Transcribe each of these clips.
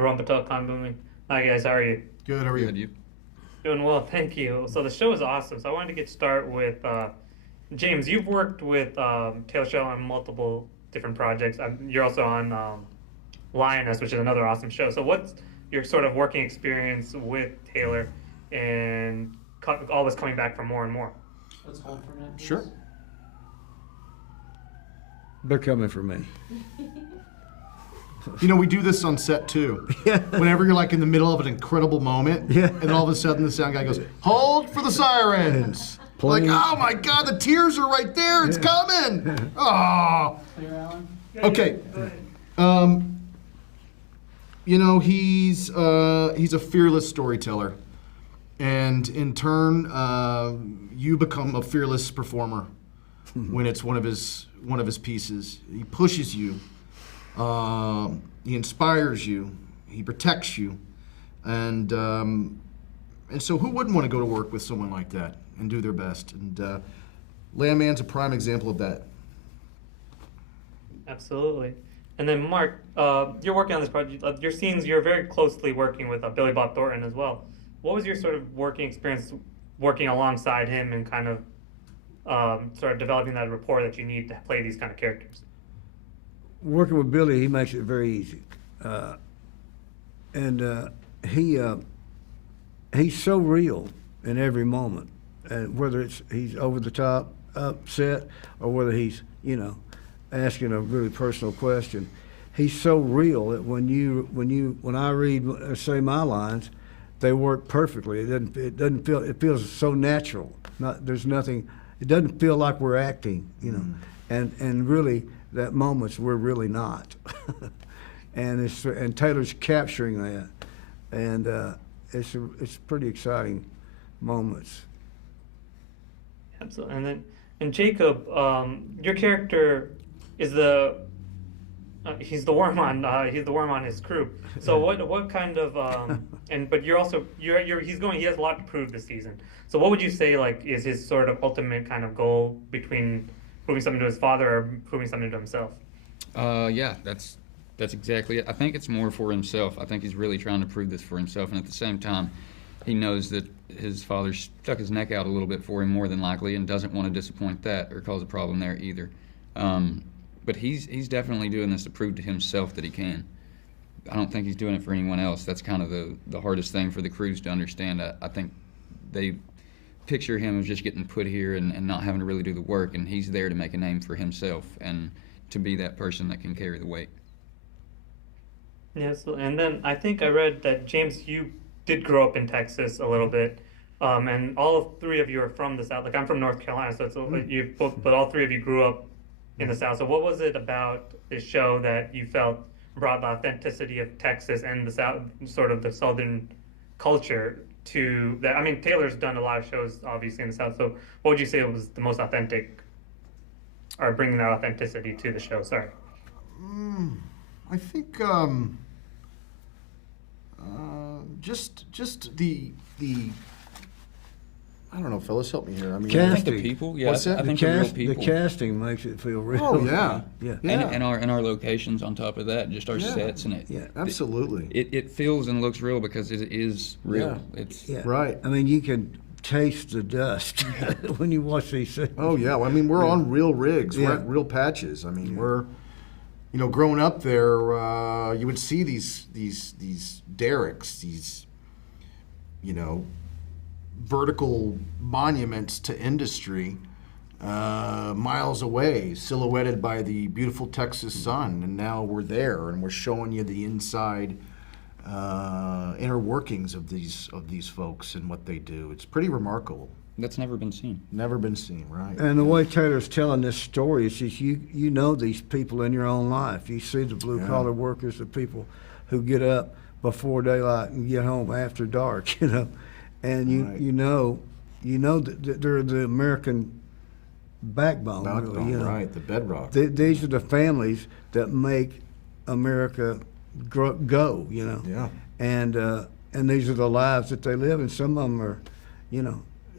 Ron Patel booming. Hi guys, how are you? Good, how are you? Good, you. Doing well, thank you. So the show is awesome. So I wanted to get start with James. You've worked with Taylor Sheridan on multiple different projects. You're also on Lioness, which is another awesome show. So what's your sort of working experience with Taylor and always coming back for more and more? Let's hold for a minute, please. Sure. They're coming for me. You know, we do this on set too. Yeah. Whenever you're like in the middle of an incredible moment, Yeah. and then all of a sudden the sound guy goes, "Hold for the sirens!" Like, Please. oh my God, the tears are right there. It's coming. Oh. Clear, Alan? Okay. You know, he's a fearless storyteller, and in turn, you become a fearless performer when it's one of his pieces. He pushes you. He inspires you. He protects you, and so who wouldn't want to go to work with someone like that and do their best? And Landman's a prime example of that. Absolutely. And then Mark, you're working on this project. Your scenes, you're very closely working with Billy Bob Thornton as well. What was your sort of working experience working alongside him and kind of sort of developing that rapport that you need to play these kind of characters? Working with Billy, he makes it very easy, and he's so real in every moment, and whether he's over the top, upset, or whether he's asking a really personal question, he's so real that when I read say my lines, they work perfectly. It feels so natural. There's nothing. It doesn't feel like we're acting, and really. That moments we're really not, and Taylor's capturing that, and it's pretty exciting moments. Absolutely. And Jacob, your character is he's the worm on his crew. So what kind of but you're also he has a lot to prove this season. So what would you say like is his sort of ultimate kind of goal between proving something to his father or proving something to himself? Yeah, that's exactly it. I think it's more for himself. I think he's really trying to prove this for himself, and at the same time, he knows that his father stuck his neck out a little bit for him more than likely, and doesn't want to disappoint that or cause a problem there either. But he's definitely doing this to prove to himself that he can. I don't think he's doing it for anyone else. That's kind of the hardest thing for the crews to understand. I think they picture him as just getting put here and not having to really do the work, and he's there to make a name for himself and to be that person that can carry the weight. Yes, and then I think I read that James, you did grow up in Texas a little bit, and all three of you are from the South. Like I'm from North Carolina, so it's you both, but all three of you grew up in the South. So what was it about this show that you felt brought the authenticity of Texas and the South, sort of the Southern culture to that? I mean, Taylor's done a lot of shows, obviously, in the South. So, what would you say was the most authentic, or bringing that authenticity to the show? Sorry. I think just the I don't know, fellas, help me here. I mean, I think the people, yeah, What's that? I think the real people. The casting makes it feel real. Oh yeah, Yeah. And our locations on top of that, just our sets and Yeah. absolutely. It feels and looks real because it is real. It's Yeah. Right. I mean, you can taste the dust when you watch these things. Oh yeah, well, I mean we're on real rigs, we're Yeah. at real patches. I mean we're, growing up there, you would see these derricks, these, vertical monuments to industry, miles away, silhouetted by the beautiful Texas sun, and now we're there and we're showing you the inside inner workings of these folks and what they do. It's pretty remarkable. that's never been seen. Never been seen, right? And the way Taylor's telling this story is just you know these people in your own life. You see the blue collar workers, the people who get up before daylight and get home after dark, and Right. you know that they're the American backbone, really, Right, the bedrock. These are the families that make America go, Yeah. And these are the lives that they live, and some of them are,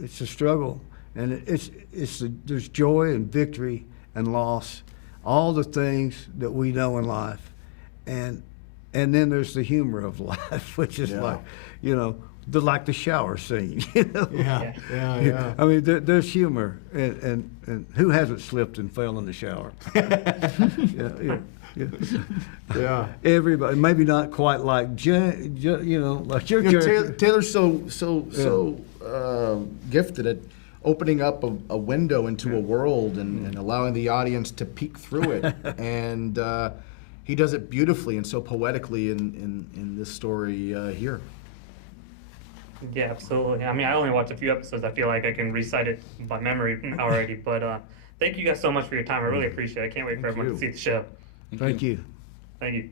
it's a struggle, and there's joy and victory and loss, all the things that we know in life, and And then there's the humor of life, which is Yeah. like, you know, like the shower scene. You know? Yeah. I mean, there's humor, and who hasn't slipped and fell in the shower? Yeah. Yeah. Everybody, maybe not quite like you know, like your You know, character. Taylor's so gifted at opening up a window into a world and allowing the audience to peek through it, and he does it beautifully and so poetically in this story here. Yeah, absolutely. I mean, I only watched a few episodes. I feel like I can recite it by memory already. But thank you guys so much for your time. I really appreciate it. I can't wait for everyone to see the show. Thank you. Thank you.